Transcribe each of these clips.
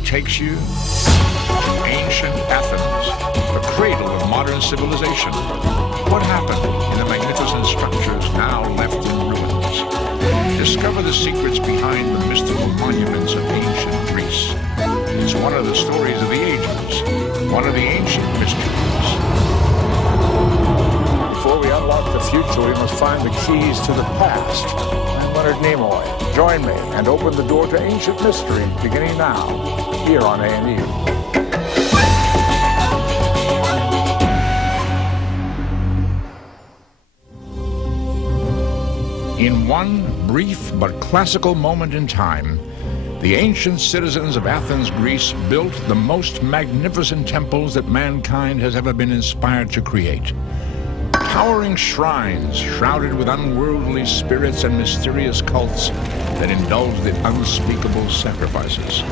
journey takes you to ancient Athens, the cradle of modern civilization. What happened in the magnificent structures now left in ruins? Discover the secrets behind the mystical monuments of ancient Greece. It's one of the stories of the ages, one of the ancient mysteries. Before we unlock the future, we must find the keys to the past. I'm Leonard Nimoy. Join me and open the door to ancient mystery, beginning now, here on A&E. In one brief but classical moment in time, the ancient citizens of Athens, Greece, built the most magnificent temples that mankind has ever been inspired to create. Towering shrines shrouded with unworldly spirits and mysterious cults that indulged in unspeakable sacrifices.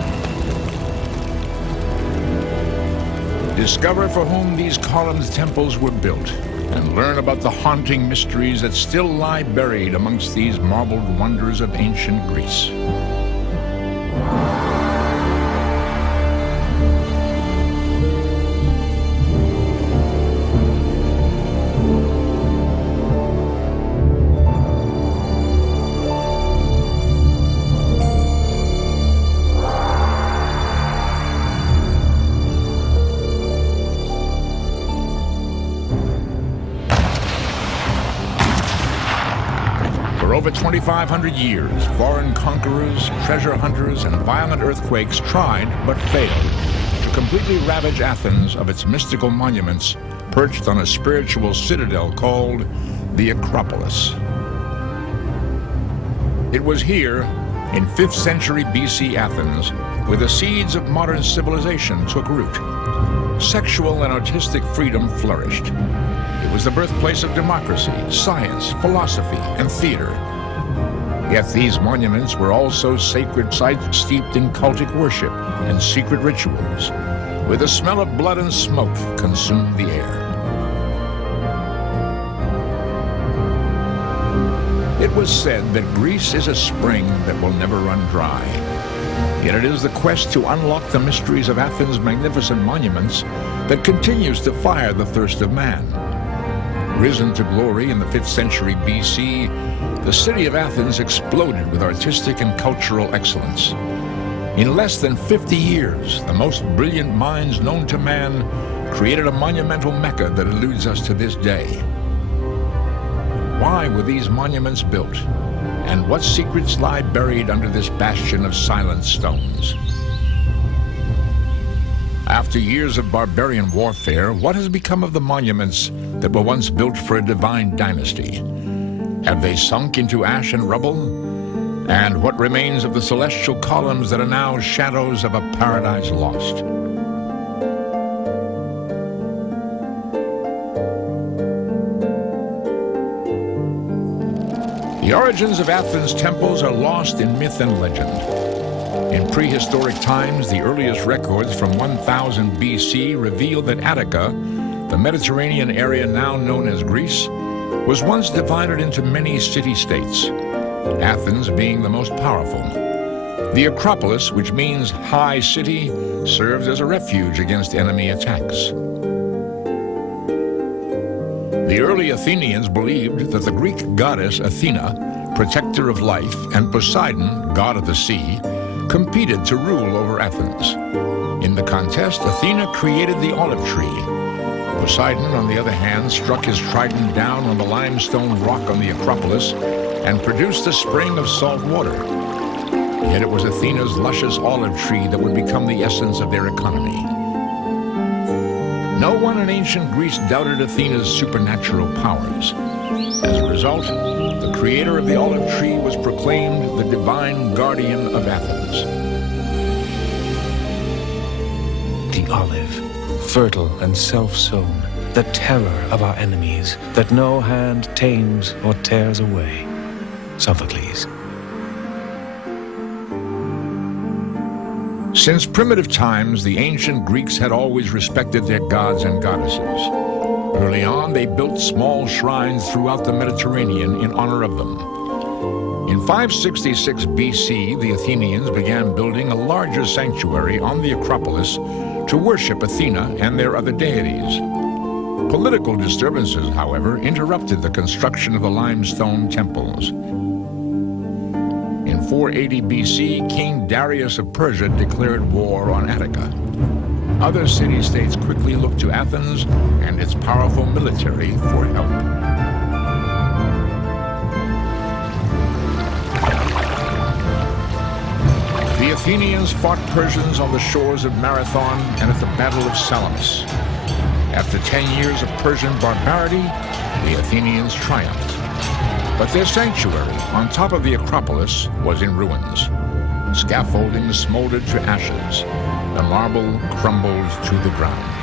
Discover for whom these columned temples were built, and learn about the haunting mysteries that still lie buried amongst these marbled wonders of ancient Greece. For over 2,500 years, foreign conquerors, treasure hunters, and violent earthquakes tried, but failed, to completely ravage Athens of its mystical monuments perched on a spiritual citadel called the Acropolis. It was here, in 5th century BC Athens, where the seeds of modern civilization took root. Sexual and artistic freedom flourished. It was the birthplace of democracy, science, philosophy, and theater. Yet these monuments were also sacred sites steeped in cultic worship and secret rituals, where the smell of blood and smoke consumed the air. It was said that Greece is a spring that will never run dry. Yet it is the quest to unlock the mysteries of Athens' magnificent monuments that continues to fire the thirst of man. Risen to glory in the 5th century BC, the city of Athens exploded with artistic and cultural excellence. In less than 50 years, the most brilliant minds known to man created a monumental Mecca that eludes us to this day. Why were these monuments built? And what secrets lie buried under this bastion of silent stones? After years of barbarian warfare, what has become of the monuments that were once built for a divine dynasty? Have they sunk into ash and rubble? And what remains of the celestial columns that are now shadows of a paradise lost? The origins of Athens' temples are lost in myth and legend. In prehistoric times, the earliest records from 1000 BC reveal that Attica, the Mediterranean area now known as Greece, was once divided into many city-states, Athens being the most powerful. The Acropolis, which means high city, serves as a refuge against enemy attacks. The early Athenians believed that the Greek goddess Athena, protector of life, and Poseidon, god of the sea, competed to rule over Athens. In the contest, Athena created the olive tree. Poseidon, on the other hand, struck his trident down on the limestone rock on the Acropolis and produced a spring of salt water. Yet it was Athena's luscious olive tree that would become the essence of their economy. No one in ancient Greece doubted Athena's supernatural powers. As a result, the creator of the olive tree was proclaimed the divine guardian of Athens. The olive, fertile and self-sown, the terror of our enemies, that no hand tames or tears away. Sophocles. Since primitive times, the ancient Greeks had always respected their gods and goddesses. Early on, they built small shrines throughout the Mediterranean in honor of them. In 566 BC, the Athenians began building a larger sanctuary on the Acropolis to worship Athena and their other deities. Political disturbances, however, interrupted the construction of the limestone temples. In 480 BC, King Darius of Persia declared war on Attica. Other city-states quickly looked to Athens and its powerful military for help. The Athenians fought Persians on the shores of Marathon and at the Battle of Salamis. After 10 years of Persian barbarity, the Athenians triumphed. But their sanctuary on top of the Acropolis was in ruins. Scaffolding smoldered to ashes. The marble crumbled to the ground.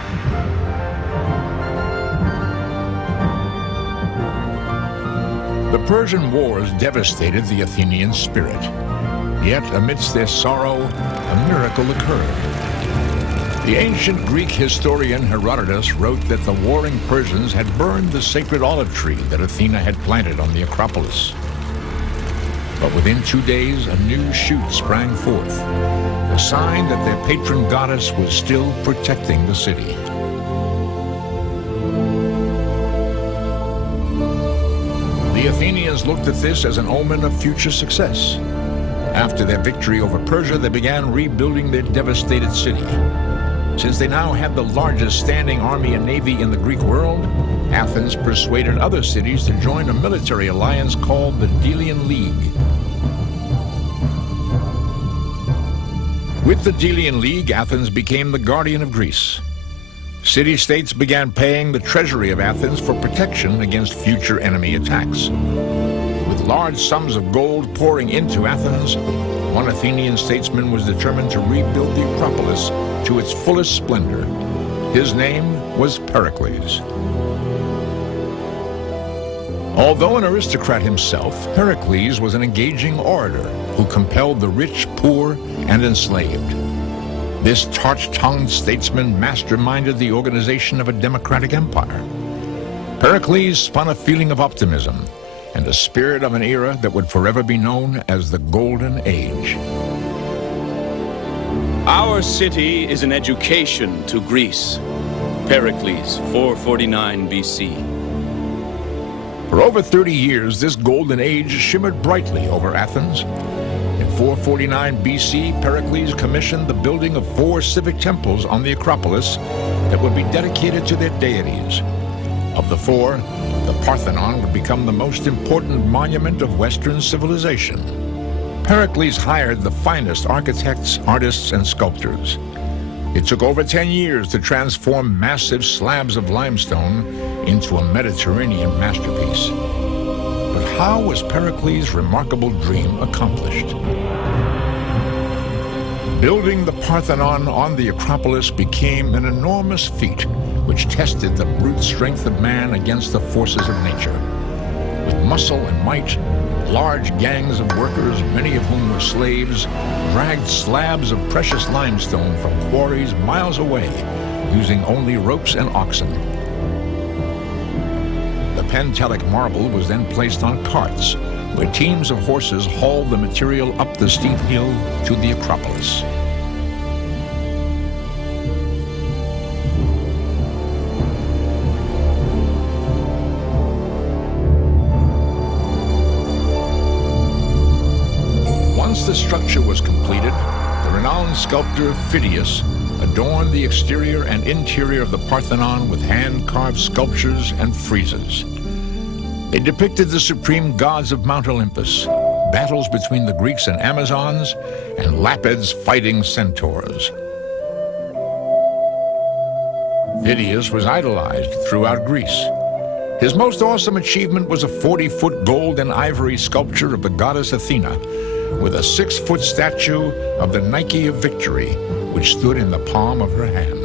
The Persian wars devastated the Athenian spirit. Yet, amidst their sorrow, a miracle occurred. The ancient Greek historian Herodotus wrote that the warring Persians had burned the sacred olive tree that Athena had planted on the Acropolis. But within 2 days, a new shoot sprang forth, a sign that their patron goddess was still protecting the city. The Athenians looked at this as an omen of future success. After their victory over Persia, they began rebuilding their devastated city. Since they now had the largest standing army and navy in the Greek world, Athens persuaded other cities to join a military alliance called the Delian League. With the Delian League, Athens became the guardian of Greece. City-states began paying the treasury of Athens for protection against future enemy attacks. With large sums of gold pouring into Athens, one Athenian statesman was determined to rebuild the Acropolis to its fullest splendor. His name was Pericles. Although an aristocrat himself, Pericles was an engaging orator who compelled the rich, poor, and enslaved. This tart-tongued statesman masterminded the organization of a democratic empire. Pericles spun a feeling of optimism and a spirit of an era that would forever be known as the Golden Age. Our city is an education to Greece. Pericles, 449 BC. For over 30 years, this Golden Age shimmered brightly over Athens. In 449 BC, Pericles commissioned the building of 4 civic temples on the Acropolis that would be dedicated to their deities. Of the 4, the Parthenon would become the most important monument of Western civilization. Pericles hired the finest architects, artists, and sculptors. It took over 10 years to transform massive slabs of limestone into a Mediterranean masterpiece. But how was Pericles' remarkable dream accomplished? Building the Parthenon on the Acropolis became an enormous feat which tested the brute strength of man against the forces of nature. With muscle and might, large gangs of workers, many of whom were slaves, dragged slabs of precious limestone from quarries miles away, using only ropes and oxen. The Pentelic marble was then placed on carts, where teams of horses hauled the material up the steep hill to the Acropolis. Once the structure was completed, the renowned sculptor Phidias adorned the exterior and interior of the Parthenon with hand-carved sculptures and friezes. They depicted the supreme gods of Mount Olympus, battles between the Greeks and Amazons, and Lapids fighting centaurs. Phidias was idolized throughout Greece. His most awesome achievement was a 40-foot gold and ivory sculpture of the goddess Athena, with a 6-foot statue of the Nike of Victory, which stood in the palm of her hand.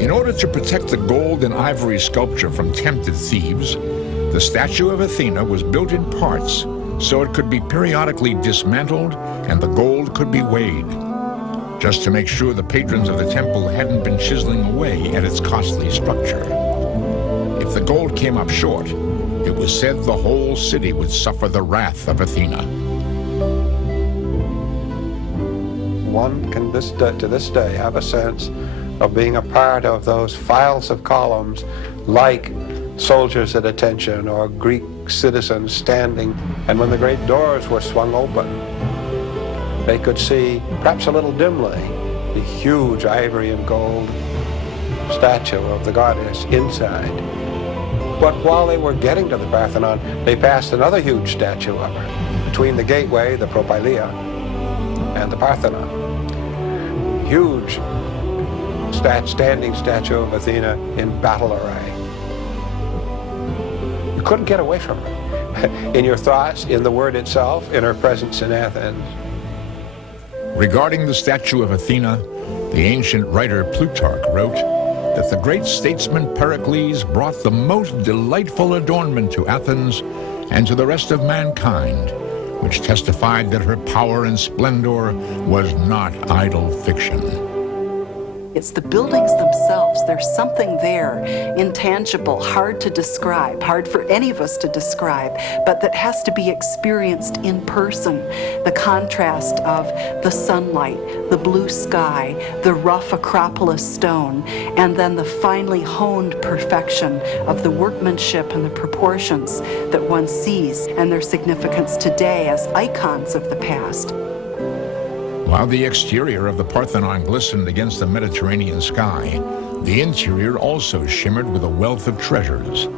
In order to protect the gold and ivory sculpture from tempted thieves, the statue of Athena was built in parts so it could be periodically dismantled and the gold could be weighed, just to make sure the patrons of the temple hadn't been chiseling away at its costly structure. If the gold came up short, it was said the whole city would suffer the wrath of Athena. One can to this day have a sense of being a part of those files of columns like soldiers at attention or Greek citizens standing, and when the great doors were swung open, they could see, perhaps a little dimly, the huge ivory and gold statue of the goddess inside. But while they were getting to the Parthenon, they passed another huge statue of her between the gateway, the Propylaea, and the Parthenon. Huge standing statue of Athena in battle array. You couldn't get away from her. In your thoughts, in the word itself, in her presence in Athens. Regarding the statue of Athena, the ancient writer Plutarch wrote that the great statesman Pericles brought the most delightful adornment to Athens and to the rest of mankind, which testified that her power and splendor was not idle fiction. It's the buildings themselves. There's something there, intangible, hard to describe, hard for any of us to describe, but that has to be experienced in person. The contrast of the sunlight, the blue sky, the rough Acropolis stone, and then the finely honed perfection of the workmanship and the proportions that one sees and their significance today as icons of the past. While the exterior of the Parthenon glistened against the Mediterranean sky, the interior also shimmered with a wealth of treasures.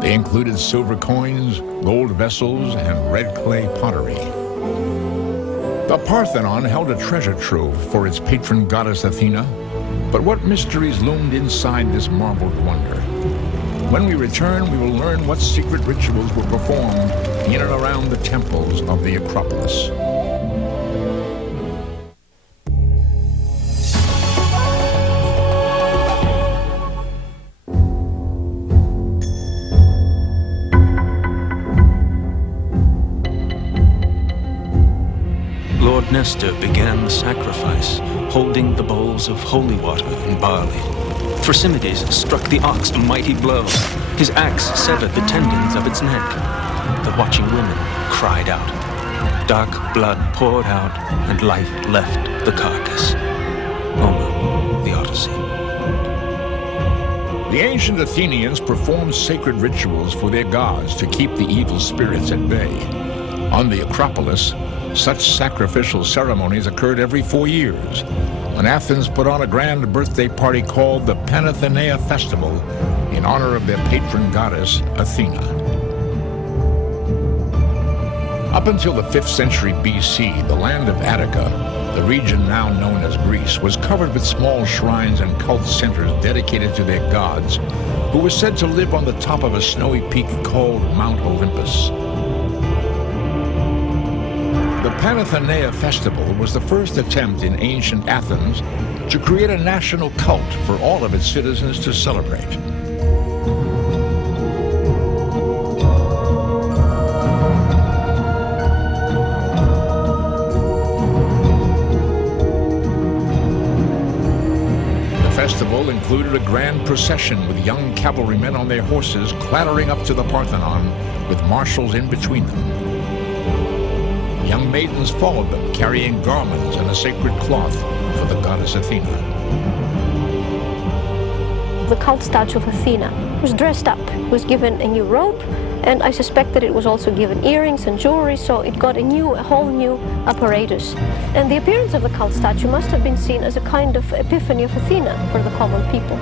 They included silver coins, gold vessels, and red clay pottery. The Parthenon held a treasure trove for its patron goddess Athena, but what mysteries loomed inside this marbled wonder? When we return, we will learn what secret rituals were performed in and around the temples of the Acropolis. Lord Nestor began the sacrifice, holding the bowls of holy water and barley. Thrasymmedes struck the ox a mighty blow. His axe severed the tendons of its neck. The watching women cried out. Dark blood poured out, and life left the carcass. Homer, the Odyssey. The ancient Athenians performed sacred rituals for their gods to keep the evil spirits at bay. On the Acropolis, such sacrificial ceremonies occurred every 4 years, when Athens put on a grand birthday party called the Panathenea Festival in honor of their patron goddess, Athena. Up until the 5th century BC, the land of Attica, the region now known as Greece, was covered with small shrines and cult centers dedicated to their gods, who were said to live on the top of a snowy peak called Mount Olympus. The Panathenea Festival was the first attempt in ancient Athens to create a national cult for all of its citizens to celebrate. The festival included a grand procession with young cavalrymen on their horses clattering up to the Parthenon with marshals in between them. Young maidens followed them, carrying garlands and a sacred cloth for the goddess Athena. The cult statue of Athena was dressed up, was given a new robe, and I suspect that it was also given earrings and jewelry, so it got a whole new apparatus. And the appearance of the cult statue must have been seen as a kind of epiphany of Athena for the common people.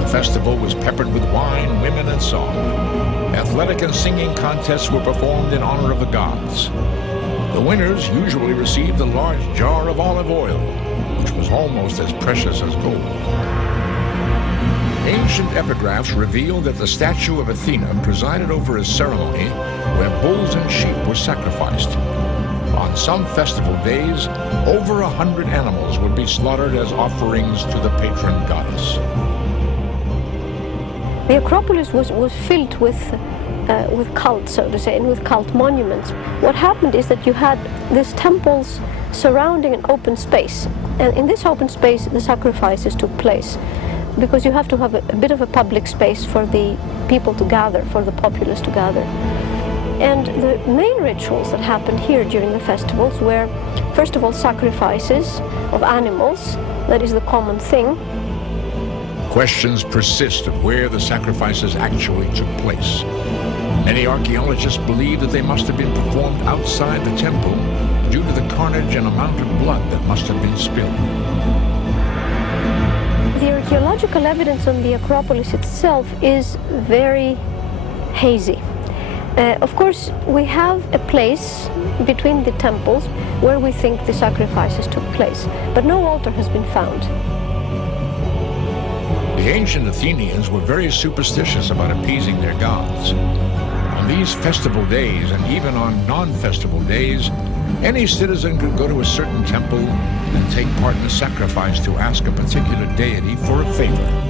The festival was peppered with wine, women, and song. Athletic and singing contests were performed in honor of the gods. The winners usually received a large jar of olive oil, which was almost as precious as gold. Ancient epigraphs reveal that the statue of Athena presided over a ceremony where bulls and sheep were sacrificed. On some festival days, over 100 animals would be slaughtered as offerings to the patron goddess. The Acropolis was filled with cult, so to say, and with cult monuments. What happened is that you had these temples surrounding an open space, and in this open space the sacrifices took place. because you have to have a bit of a public space for the people to gather, for the populace to gather. And the main rituals that happened here during the festivals were, first of all, sacrifices of animals. That is the common thing. Questions persist of where the sacrifices actually took place. Many archaeologists believe that they must have been performed outside the temple due to the carnage and amount of blood that must have been spilled. The archaeological evidence on the Acropolis itself is very hazy. Of course, we have a place between the temples where we think the sacrifices took place, but no altar has been found. The ancient Athenians were very superstitious about appeasing their gods. On these festival days, and even on non-festival days, any citizen could go to a certain temple and take part in a sacrifice to ask a particular deity for a favor.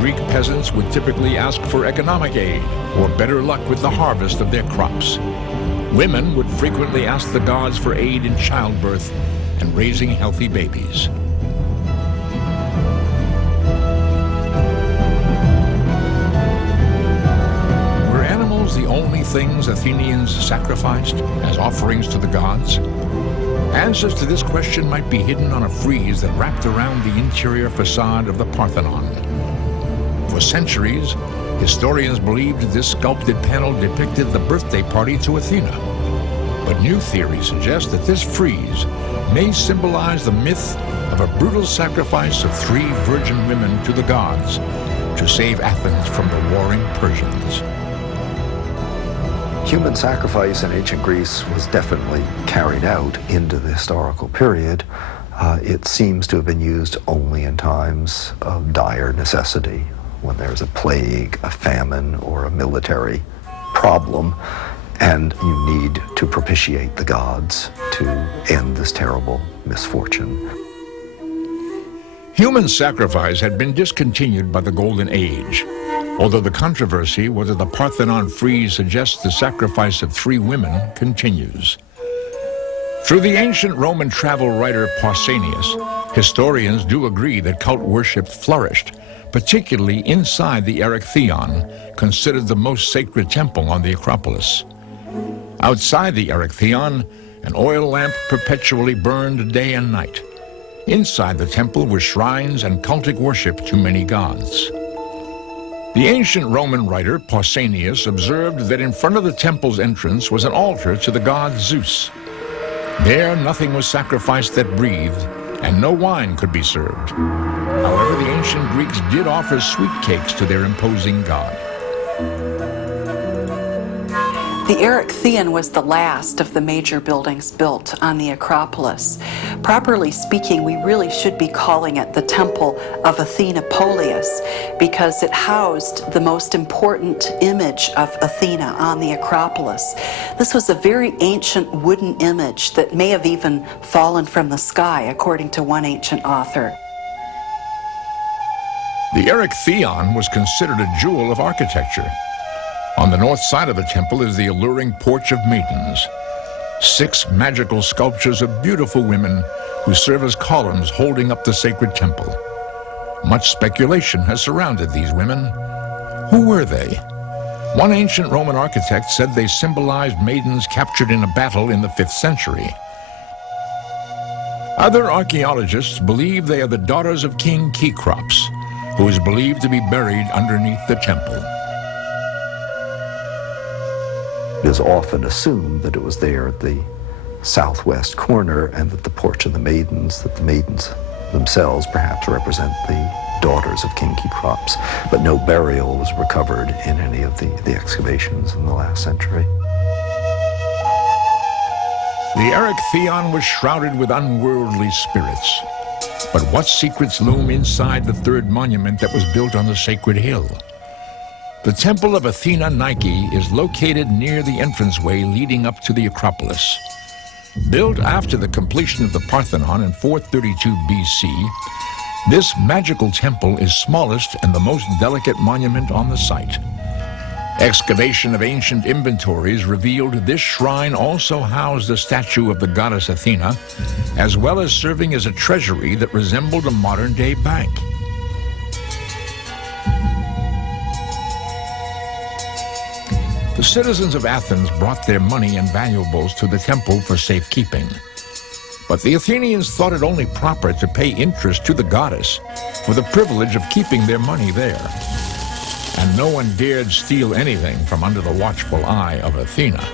Greek peasants would typically ask for economic aid or better luck with the harvest of their crops. Women would frequently ask the gods for aid in childbirth and raising healthy babies. Were animals the only things Athenians sacrificed as offerings to the gods? Answers to this question might be hidden on a frieze that wrapped around the interior facade of the Parthenon. For centuries, historians believed this sculpted panel depicted the birthday party to Athena. But new theories suggest that this frieze may symbolize the myth of a brutal sacrifice of 3 virgin women to the gods to save Athens from the warring Persians. Human sacrifice in ancient Greece was definitely carried out into the historical period. It seems to have been used only in times of dire necessity, when there's a plague, a famine, or a military problem, and you need to propitiate the gods to end this terrible misfortune. Human sacrifice had been discontinued by the Golden Age, although the controversy whether the Parthenon frieze suggests the sacrifice of 3 women continues. Through the ancient Roman travel writer Pausanias, historians do agree that cult worship flourished, particularly inside the Erechtheion, considered the most sacred temple on the Acropolis. Outside the Erechtheion, an oil lamp perpetually burned day and night. Inside the temple were shrines and cultic worship to many gods. The ancient Roman writer Pausanias observed that in front of the temple's entrance was an altar to the god Zeus. There, nothing was sacrificed that breathed, and no wine could be served. However, the ancient Greeks did offer sweet cakes to their imposing god. The Erechtheion was the last of the major buildings built on the Acropolis. Properly speaking, we really should be calling it the Temple of Athena Polias, because it housed the most important image of Athena on the Acropolis. This was a very ancient wooden image that may have even fallen from the sky, according to one ancient author. The Erechtheion was considered a jewel of architecture. On the north side of the temple is the alluring Porch of Maidens, 6 magical sculptures of beautiful women who serve as columns holding up the sacred temple. Much speculation has surrounded these women. Who were they? One ancient Roman architect said they symbolized maidens captured in a battle in the 5th century. Other archaeologists believe they are the daughters of King Kekrops, who is believed to be buried underneath the temple. It is often assumed that it was there at the southwest corner, and that the Porch of the Maidens, that the maidens themselves perhaps represent the daughters of King Kekrops, but no burial was recovered in any of the excavations in the last century. The Erechtheion was shrouded with unworldly spirits. But what secrets loom inside the 3rd monument that was built on the sacred hill? The Temple of Athena Nike is located near the entranceway leading up to the Acropolis. Built after the completion of the Parthenon in 432 BC, this magical temple is smallest and the most delicate monument on the site. Excavation of ancient inventories revealed this shrine also housed a statue of the goddess Athena, as well as serving as a treasury that resembled a modern-day bank. The citizens of Athens brought their money and valuables to the temple for safekeeping. But the Athenians thought it only proper to pay interest to the goddess for the privilege of keeping their money there. And no one dared steal anything from under the watchful eye of Athena.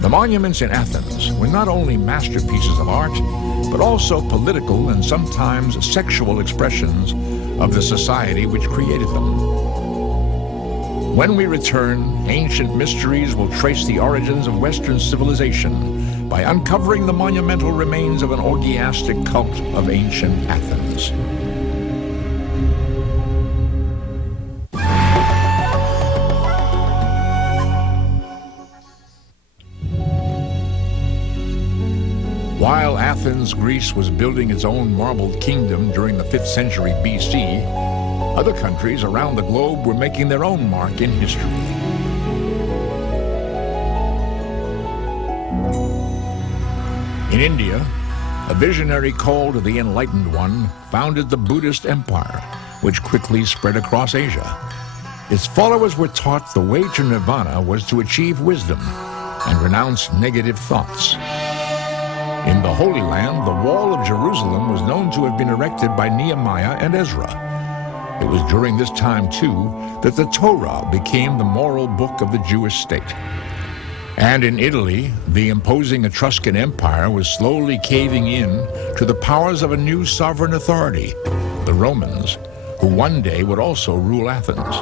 The monuments in Athens were not only masterpieces of art, but also political and sometimes sexual expressions of the society which created them. When we return, Ancient Mysteries will trace the origins of Western civilization by uncovering the monumental remains of an orgiastic cult of ancient Athens. While Athens, Greece, was building its own marbled kingdom during the 5th century BC, other countries around the globe were making their own mark in history. In India, a visionary called the Enlightened One founded the Buddhist Empire, which quickly spread across Asia. Its followers were taught the way to nirvana was to achieve wisdom and renounce negative thoughts. In the Holy Land, the Wall of Jerusalem was known to have been erected by Nehemiah and Ezra. It was during this time, too, that the Torah became the moral book of the Jewish state. And in Italy, the imposing Etruscan Empire was slowly caving in to the powers of a new sovereign authority, the Romans, who one day would also rule Athens.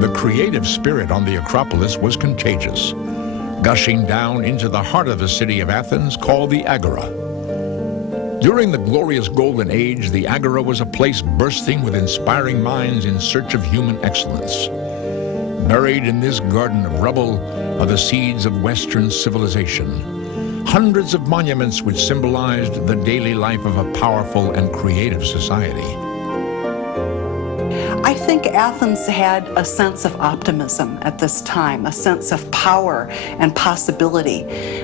The creative spirit on the Acropolis was contagious, gushing down into the heart of the city of Athens called the Agora. During the glorious Golden Age, the Agora was a place bursting with inspiring minds in search of human excellence. Buried in this garden of rubble are the seeds of Western civilization, hundreds of monuments which symbolized the daily life of a powerful and creative society. I think Athens had a sense of optimism at this time, a sense of power and possibility,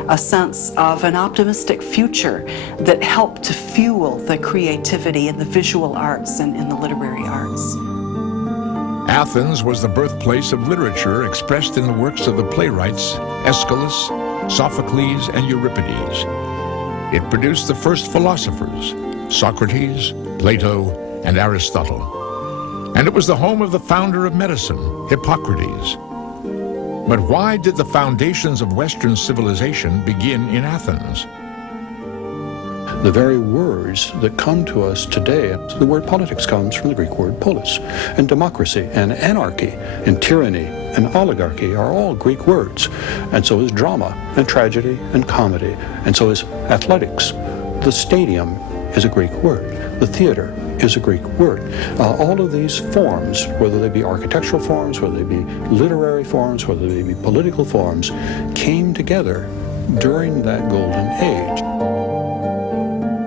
a sense of an optimistic future that helped to fuel the creativity in the visual arts and in the literary arts. Athens was the birthplace of literature expressed in the works of the playwrights Aeschylus, Sophocles, and Euripides. It produced the first philosophers, Socrates, Plato, and Aristotle. And it was the home of the founder of medicine, Hippocrates. But why did the foundations of Western civilization begin in Athens? The very words that come to us today, the word politics comes from the Greek word polis, and democracy and anarchy and tyranny and oligarchy are all Greek words. And so is drama and tragedy and comedy, and so is athletics. The stadium is a Greek word. The theater is a Greek word. All of these forms, whether they be architectural forms, whether they be literary forms, whether they be political forms, came together during that golden age.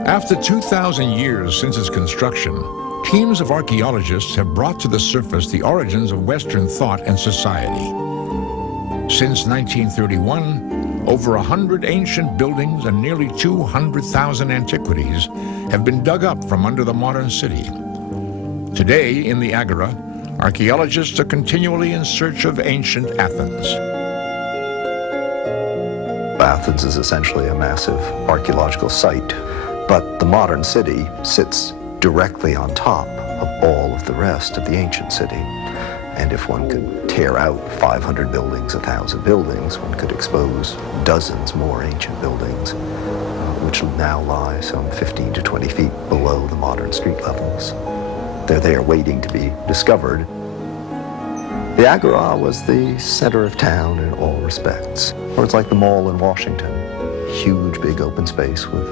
After 2,000 years since its construction, teams of archaeologists have brought to the surface the origins of Western thought and society. Since 1931, over 100 ancient buildings and nearly 200,000 antiquities have been dug up from under the modern city. Today, in the Agora, archaeologists are continually in search of ancient Athens. Athens is essentially a massive archaeological site, but the modern city sits directly on top of all of the rest of the ancient city. And if one could tear out 500 buildings, 1,000 buildings, one could expose dozens more ancient buildings, which now lie some 15 to 20 feet below the modern street levels. They're there waiting to be discovered. The Agora was the center of town in all respects. Or it's like the mall in Washington, huge big open space with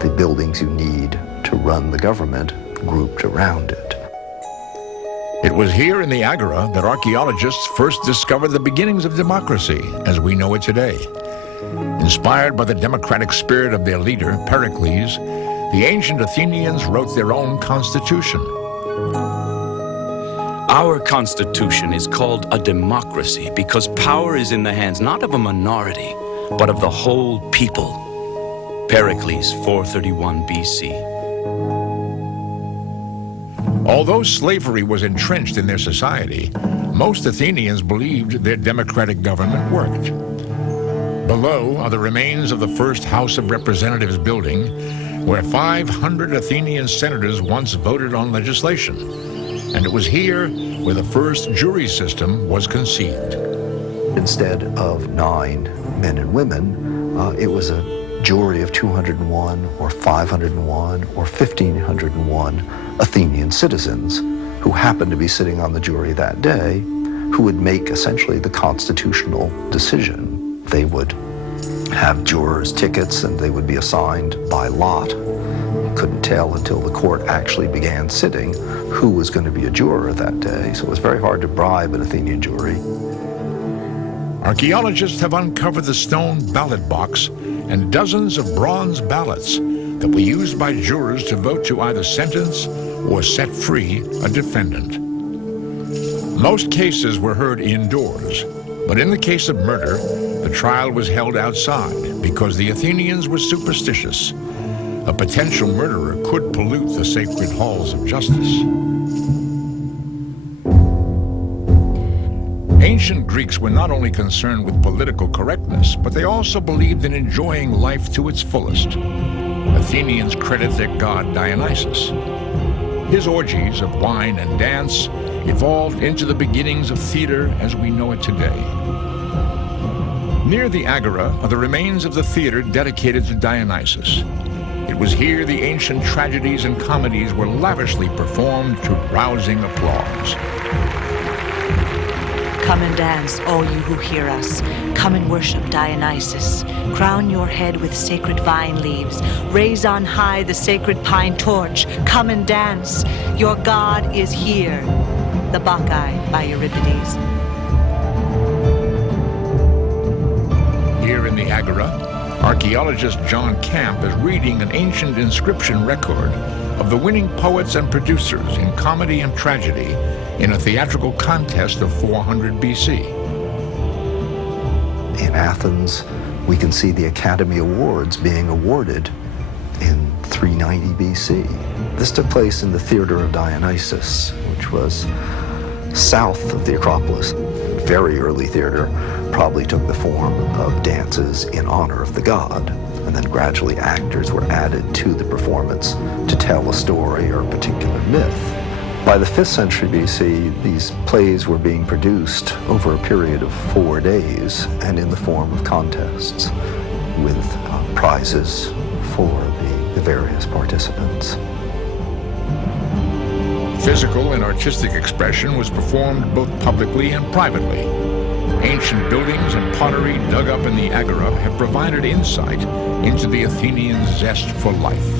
the buildings you need to run the government grouped around it. It was here in the Agora that archaeologists first discovered the beginnings of democracy as we know it today. Inspired by the democratic spirit of their leader, Pericles, the ancient Athenians wrote their own constitution. Our constitution is called a democracy because power is in the hands not of a minority, but of the whole people. Pericles, 431 BC. Although slavery was entrenched in their society, most Athenians believed their democratic government worked. Below are the remains of the first House of Representatives building, where 500 Athenian senators once voted on legislation. And it was here where the first jury system was conceived. Instead of 9 men and women, it was a jury of 201 or 501 or 1,501 Athenian citizens who happened to be sitting on the jury that day, who would make essentially the constitutional decision. They would have jurors' tickets and they would be assigned by lot. You couldn't tell until the court actually began sitting who was going to be a juror that day, so it was very hard to bribe an Athenian jury. Archaeologists have uncovered the stone ballot box and dozens of bronze ballots that were used by jurors to vote to either sentence or set free a defendant. Most cases were heard indoors, but in the case of murder, the trial was held outside because the Athenians were superstitious. A potential murderer could pollute the sacred halls of justice. Ancient Greeks were not only concerned with political correctness, but they also believed in enjoying life to its fullest. Athenians credit their god Dionysus. His orgies of wine and dance evolved into the beginnings of theater as we know it today. Near the Agora are the remains of the theater dedicated to Dionysus. It was here the ancient tragedies and comedies were lavishly performed to rousing applause. Come and dance, all you who hear us. Come and worship Dionysus. Crown your head with sacred vine leaves. Raise on high the sacred pine torch. Come and dance. Your god is here. The Bacchae by Euripides. Here in the Agora, archaeologist John Camp is reading an ancient inscription record of the winning poets and producers in comedy and tragedy in a theatrical contest of 400 BC. In Athens, we can see the Academy Awards being awarded in 390 BC. This took place in the Theater of Dionysus, which was south of the Acropolis. Very early theater probably took the form of dances in honor of the god, and then gradually actors were added to the performance to tell a story or a particular myth. By the 5th century BC, these plays were being produced over a period of 4 days and in the form of contests with prizes for the various participants. Physical and artistic expression was performed both publicly and privately. Ancient buildings and pottery dug up in the Agora have provided insight into the Athenian zest for life.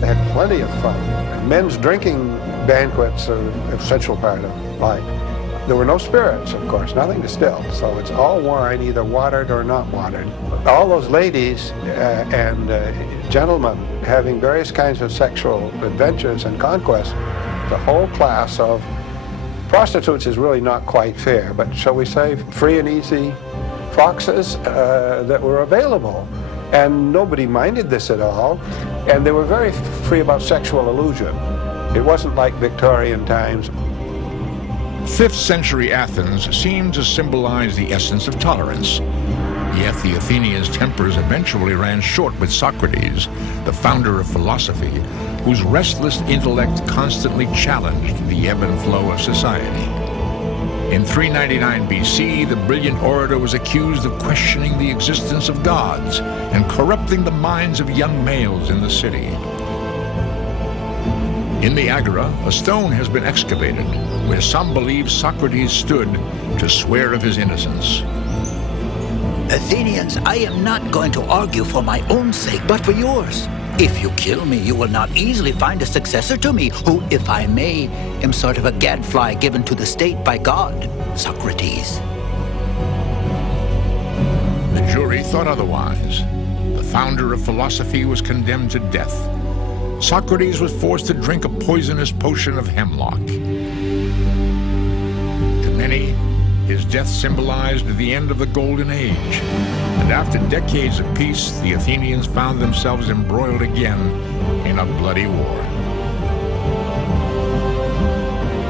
They had plenty of fun. Men's drinking banquets are an essential part of life. There were no spirits, of course, nothing distilled, so it's all wine, either watered or not watered. All those ladies and gentlemen having various kinds of sexual adventures and conquests, the whole class of prostitutes is really not quite fair, but shall we say free and easy foxes that were available. And nobody minded this at all. And they were very free about sexual illusion. It wasn't like Victorian times. 5th century Athens seemed to symbolize the essence of tolerance. Yet the Athenians' tempers eventually ran short with Socrates, the founder of philosophy, whose restless intellect constantly challenged the ebb and flow of society. In 399 BC, the brilliant orator was accused of questioning the existence of gods and corrupting the minds of young males in the city. In the Agora, a stone has been excavated where some believe Socrates stood to swear of his innocence. Athenians, I am not going to argue for my own sake, but for yours. If you kill me, you will not easily find a successor to me, who, if I may, am sort of a gadfly given to the state by God, Socrates. The jury thought otherwise. The founder of philosophy was condemned to death. Socrates was forced to drink a poisonous potion of hemlock. To many, His death symbolized the end of the Golden Age. And after decades of peace, the Athenians found themselves embroiled again in a bloody war.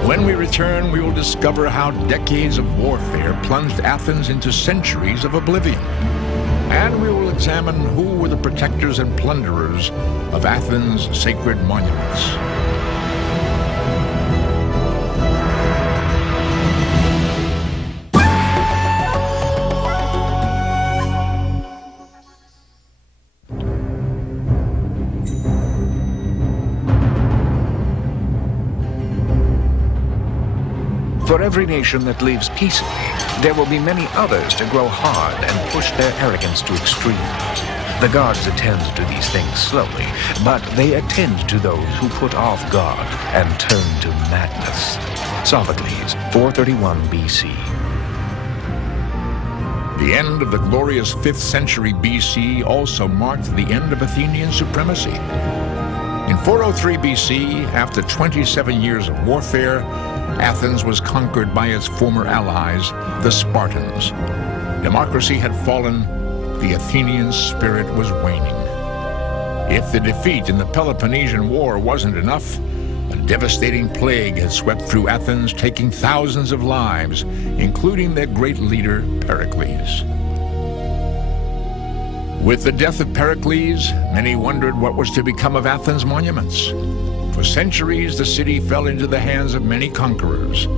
When we return, we will discover how decades of warfare plunged Athens into centuries of oblivion. And we will examine who were the protectors and plunderers of Athens' sacred monuments. For every nation that lives peaceably, there will be many others to grow hard and push their arrogance to extremes. The gods attend to these things slowly, but they attend to those who put off God and turn to madness. Sophocles, 431 BC. The end of the glorious 5th century BC also marked the end of Athenian supremacy. In 403 BC, after 27 years of warfare, Athens was conquered by its former allies, the Spartans. Democracy had fallen, the Athenian spirit was waning. If the defeat in the Peloponnesian War wasn't enough, a devastating plague had swept through Athens, taking thousands of lives, including their great leader, Pericles. With the death of Pericles, many wondered what was to become of Athens' monuments. For centuries, the city fell into the hands of many conquerors.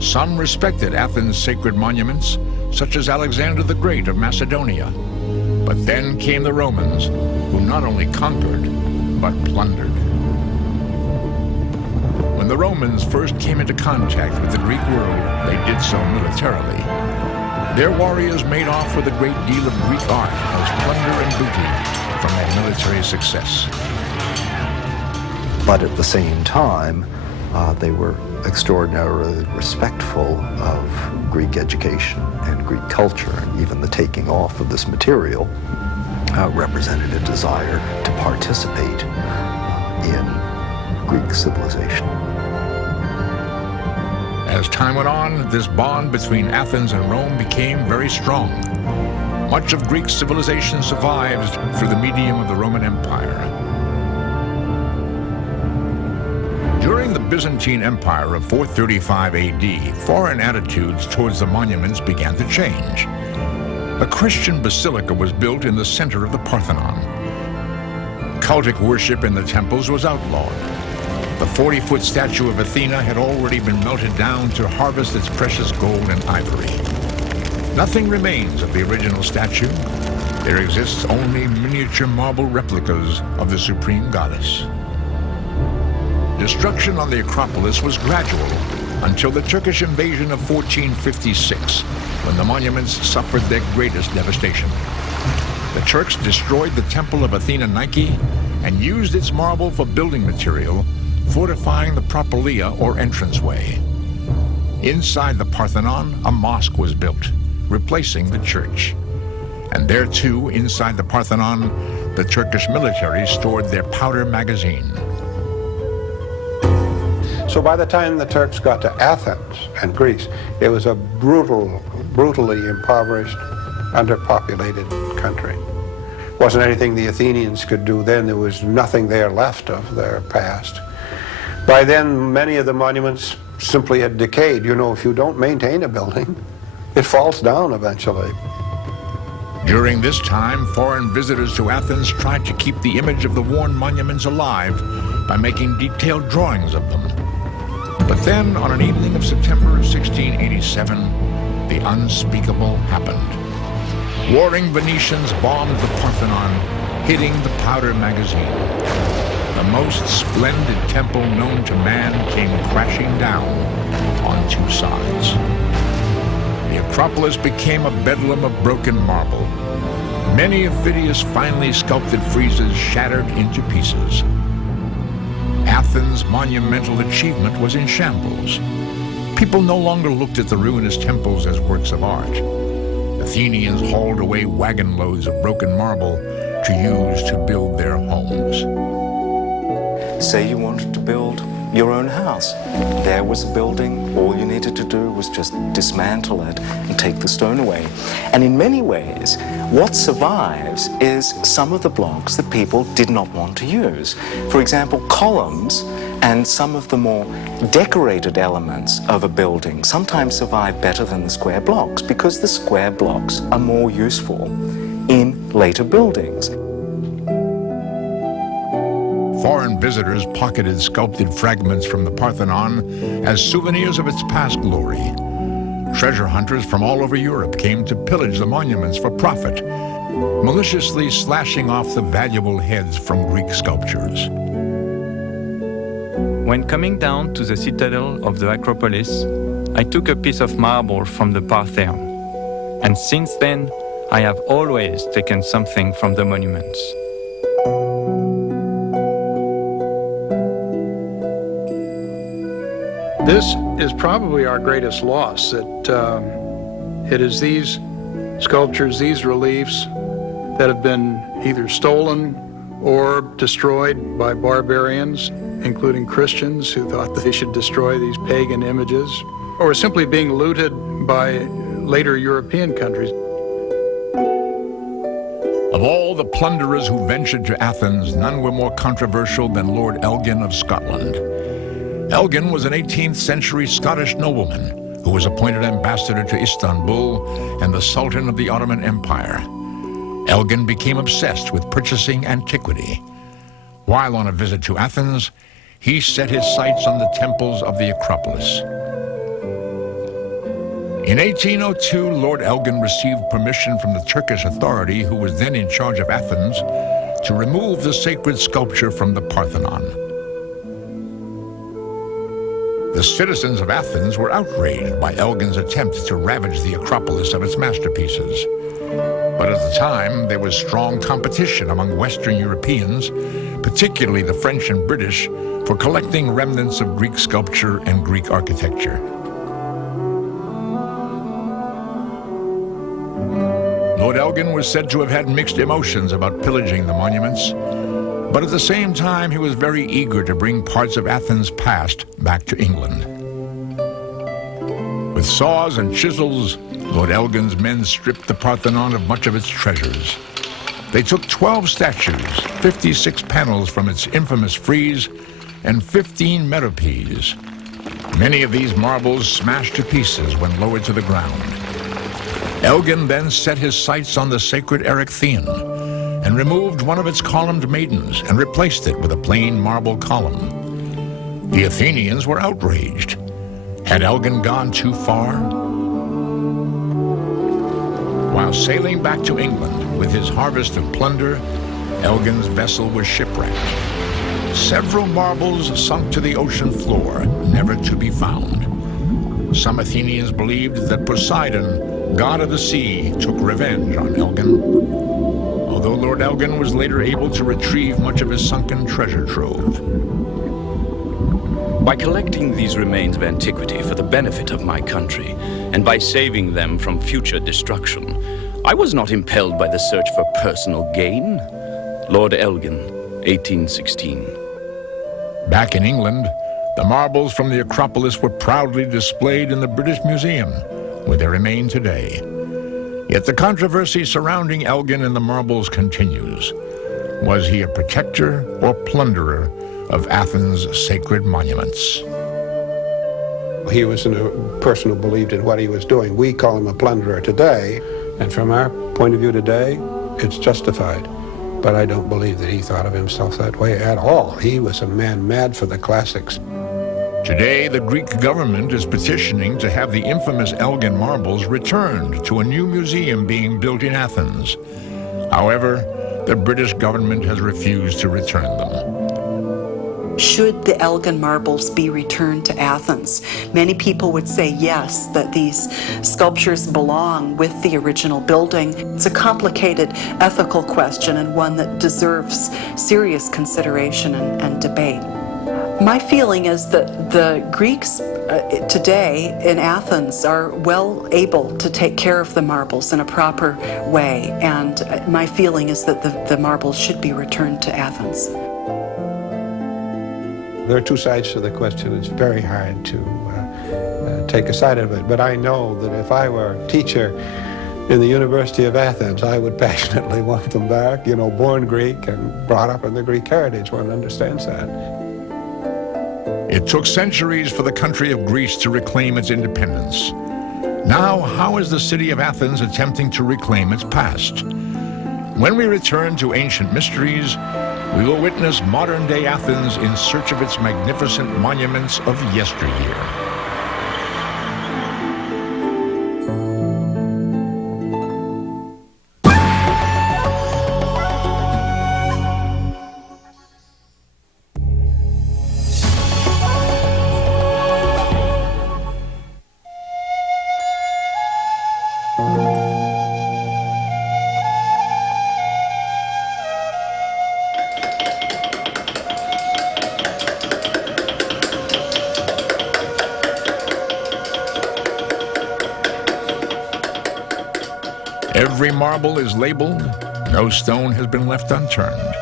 Some respected Athens' sacred monuments, such as Alexander the Great of Macedonia. But then came the Romans, who not only conquered, but plundered. When the Romans first came into contact with the Greek world, they did so militarily. Their warriors made off with a great deal of Greek art as plunder and booty from their military success. But at the same time, they were extraordinarily respectful of Greek education and Greek culture. And even the taking off of this material represented a desire to participate in Greek civilization. As time went on, this bond between Athens and Rome became very strong. Much of Greek civilization survived through the medium of the Roman Empire. During the Byzantine Empire of 435 AD, foreign attitudes towards the monuments began to change. A Christian basilica was built in the center of the Parthenon. Cultic worship in the temples was outlawed. The 40-foot statue of Athena had already been melted down to harvest its precious gold and ivory. Nothing remains of the original statue. There exists only miniature marble replicas of the supreme goddess. Destruction on the Acropolis was gradual until the Turkish invasion of 1456, when the monuments suffered their greatest devastation. The Turks destroyed the temple of Athena Nike and used its marble for building material, fortifying the Propylaea or entranceway. Inside the Parthenon, a mosque was built, replacing the church. And there too, inside the Parthenon, the Turkish military stored their powder magazine. So by the time the Turks got to Athens and Greece, it was a brutally impoverished, underpopulated country. Wasn't anything the Athenians could do then. There was nothing there left of their past. By then, many of the monuments simply had decayed. You know, if you don't maintain a building, it falls down eventually. During this time, foreign visitors to Athens tried to keep the image of the worn monuments alive by making detailed drawings of them. But then, on an evening of September of 1687, the unspeakable happened. Warring Venetians bombed the Parthenon, hitting the powder magazine. The most splendid temple known to man came crashing down on two sides. The Acropolis became a bedlam of broken marble. Many of Phidias' finely sculpted friezes shattered into pieces. Athens' monumental achievement was in shambles. People no longer looked at the ruinous temples as works of art. Athenians hauled away wagon loads of broken marble to use to build their homes. Say you wanted to build your own house. There was a building, all you needed to do was just dismantle it and take the stone away. And in many ways, what survives is some of the blocks that people did not want to use. For example, columns and some of the more decorated elements of a building sometimes survive better than the square blocks because the square blocks are more useful in later buildings. Foreign visitors pocketed sculpted fragments from the Parthenon as souvenirs of its past glory. Treasure hunters from all over Europe came to pillage the monuments for profit, maliciously slashing off the valuable heads from Greek sculptures. When coming down to the citadel of the Acropolis, I took a piece of marble from the Parthenon, and since then, I have always taken something from the monuments. This is probably our greatest loss, that it is these sculptures, these reliefs that have been either stolen or destroyed by barbarians, including Christians who thought that they should destroy these pagan images, or simply being looted by later European countries. Of all the plunderers who ventured to Athens, none were more controversial than Lord Elgin of Scotland. Elgin was an 18th century Scottish nobleman who was appointed ambassador to Istanbul and the Sultan of the Ottoman Empire. Elgin became obsessed with purchasing antiquity. While on a visit to Athens, he set his sights on the temples of the Acropolis. In 1802, Lord Elgin received permission from the Turkish authority, who was then in charge of Athens, to remove the sacred sculpture from the Parthenon. The citizens of Athens were outraged by Elgin's attempt to ravage the Acropolis of its masterpieces. But at the time, there was strong competition among Western Europeans, particularly the French and British, for collecting remnants of Greek sculpture and Greek architecture. Lord Elgin was said to have had mixed emotions about pillaging the monuments, but at the same time, he was very eager to bring parts of Athens' past back to England. With saws and chisels, Lord Elgin's men stripped the Parthenon of much of its treasures. They took 12 statues, 56 panels from its infamous frieze, and 15 metopes. Many of these marbles smashed to pieces when lowered to the ground. Elgin then set his sights on the sacred Erechtheion and removed one of its columned maidens and replaced it with a plain marble column. The Athenians were outraged. Had Elgin gone too far? While sailing back to England with his harvest of plunder, Elgin's vessel was shipwrecked. Several marbles sunk to the ocean floor, never to be found. Some Athenians believed that Poseidon, god of the sea, took revenge on Elgin, although Lord Elgin was later able to retrieve much of his sunken treasure trove. By collecting these remains of antiquity for the benefit of my country, and by saving them from future destruction, I was not impelled by the search for personal gain. Lord Elgin, 1816. Back in England, the marbles from the Acropolis were proudly displayed in the British Museum, where they remain today. Yet the controversy surrounding Elgin and the marbles continues. Was he a protector or plunderer of Athens' sacred monuments? He was a person who believed in what he was doing. We call him a plunderer today, and from our point of view today, it's justified. But I don't believe that he thought of himself that way at all. He was a man mad for the classics. Today, the Greek government is petitioning to have the infamous Elgin marbles returned to a new museum being built in Athens. However, the British government has refused to return them. Should the Elgin marbles be returned to Athens? Many people would say yes, that these sculptures belong with the original building. It's a complicated ethical question and one that deserves serious consideration and debate. My feeling is that the Greeks today in Athens are well able to take care of the marbles in a proper way, and my feeling is that the marbles should be returned to Athens. There are two sides to the question. It's very hard to take a side of it. But I know that if I were a teacher in the University of Athens, I would passionately want them back. You know, born Greek and brought up in the Greek heritage. One understands that. It took centuries for the country of Greece to reclaim its independence. Now, how is the city of Athens attempting to reclaim its past? When we return to Ancient Mysteries, we will witness modern-day Athens in search of its magnificent monuments of yesteryear. Every marble is labeled. No stone has been left unturned.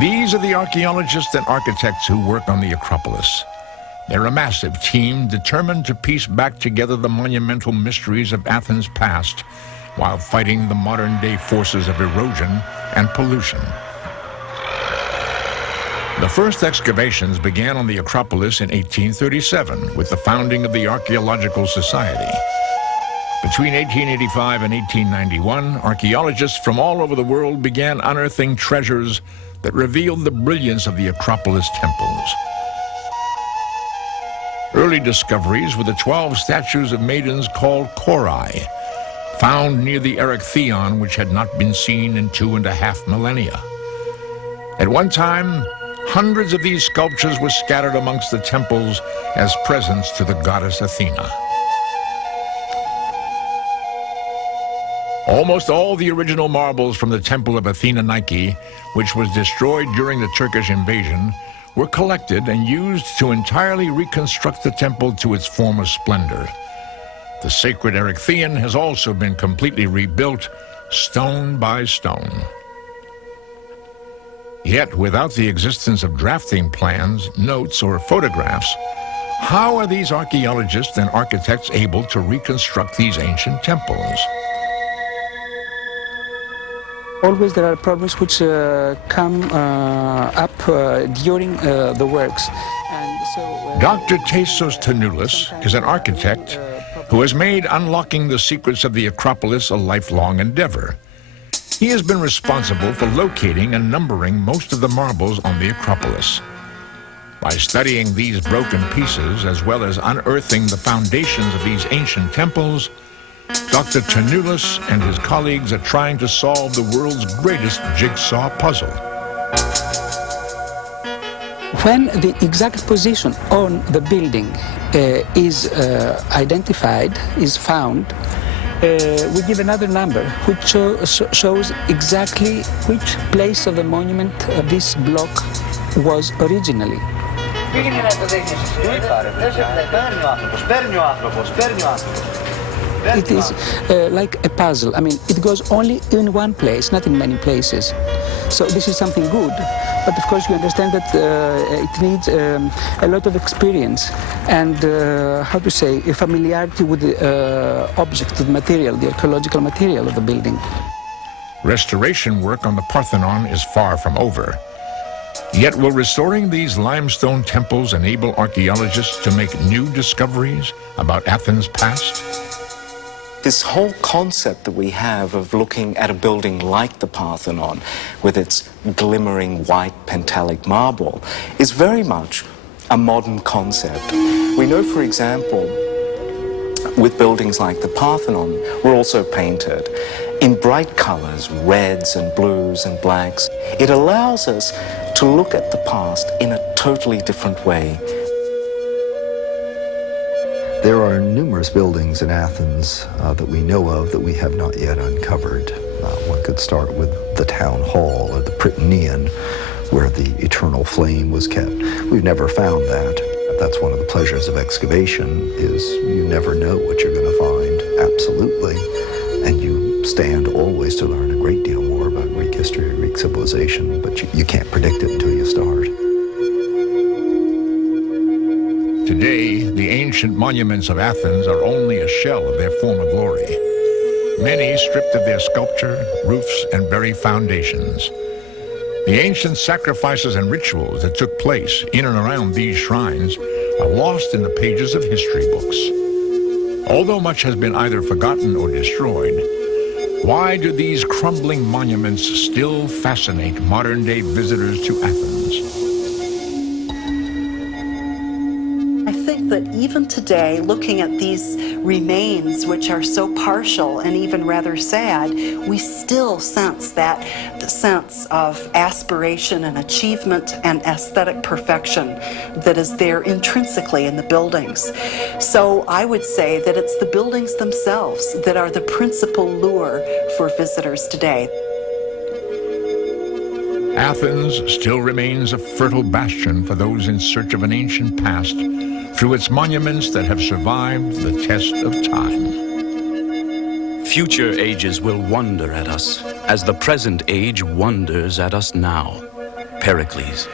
These are the archaeologists and architects who work on the Acropolis. They're a massive team determined to piece back together the monumental mysteries of Athens' past while fighting the modern-day forces of erosion and pollution. The first excavations began on the Acropolis in 1837 with the founding of the Archaeological Society. Between 1885 and 1891, archaeologists from all over the world began unearthing treasures that revealed the brilliance of the Acropolis temples. Early discoveries were the 12 statues of maidens called Korai, found near the Erechtheion, which had not been seen in 2.5 millennia. At one time, hundreds of these sculptures were scattered amongst the temples as presents to the goddess Athena. Almost all the original marbles from the temple of Athena Nike, which was destroyed during the Turkish invasion, were collected and used to entirely reconstruct the temple to its former splendor. The sacred Erechtheion has also been completely rebuilt, stone by stone. Yet, without the existence of drafting plans, notes, or photographs, how are these archaeologists and architects able to reconstruct these ancient temples? Always there are problems which come up during the works. And so, Dr. Tassos Tanoulis is an architect who has made unlocking the secrets of the Acropolis a lifelong endeavor. He has been responsible for locating and numbering most of the marbles on the Acropolis. By studying these broken pieces, as well as unearthing the foundations of these ancient temples, Dr. Tanoulis and his colleagues are trying to solve the world's greatest jigsaw puzzle. when the exact position on the building is identified, is found, we give another number which shows exactly which place of the monument this block was originally. It is like a puzzle. I mean, it goes only in one place, not in many places. So this is something good. But of course, we understand that it needs a lot of experience and, how to say, a familiarity with the object, the material, the archaeological material of the building. Restoration work on the Parthenon is far from over. Yet will restoring these limestone temples enable archaeologists to make new discoveries about Athens' past? This whole concept that we have of looking at a building like the Parthenon with its glimmering white pentalic marble is very much a modern concept. We know, for example, with buildings like the Parthenon, were also painted in bright colors, reds and blues and blacks. It allows us to look at the past in a totally different way. There are numerous buildings in Athens that we know of that we have not yet uncovered. One could start with the town hall or the Prytaneum, where the eternal flame was kept. We've never found that. That's one of the pleasures of excavation, is you never know what you're going to find, absolutely. And you stand always to learn a great deal more about Greek history or Greek civilization, but you can't predict it until you start. Today, the ancient monuments of Athens are only a shell of their former glory. Many stripped of their sculpture, roofs, and very foundations. The ancient sacrifices and rituals that took place in and around these shrines are lost in the pages of history books. Although much has been either forgotten or destroyed, why do these crumbling monuments still fascinate modern-day visitors to Athens? I think that even today, looking at these remains, which are so partial and even rather sad, we still sense that sense of aspiration and achievement and aesthetic perfection that is there intrinsically in the buildings. So I would say that it's the buildings themselves that are the principal lure for visitors today. Athens still remains a fertile bastion for those in search of an ancient past through its monuments that have survived the test of time. Future ages will wonder at us, as the present age wonders at us now. Pericles.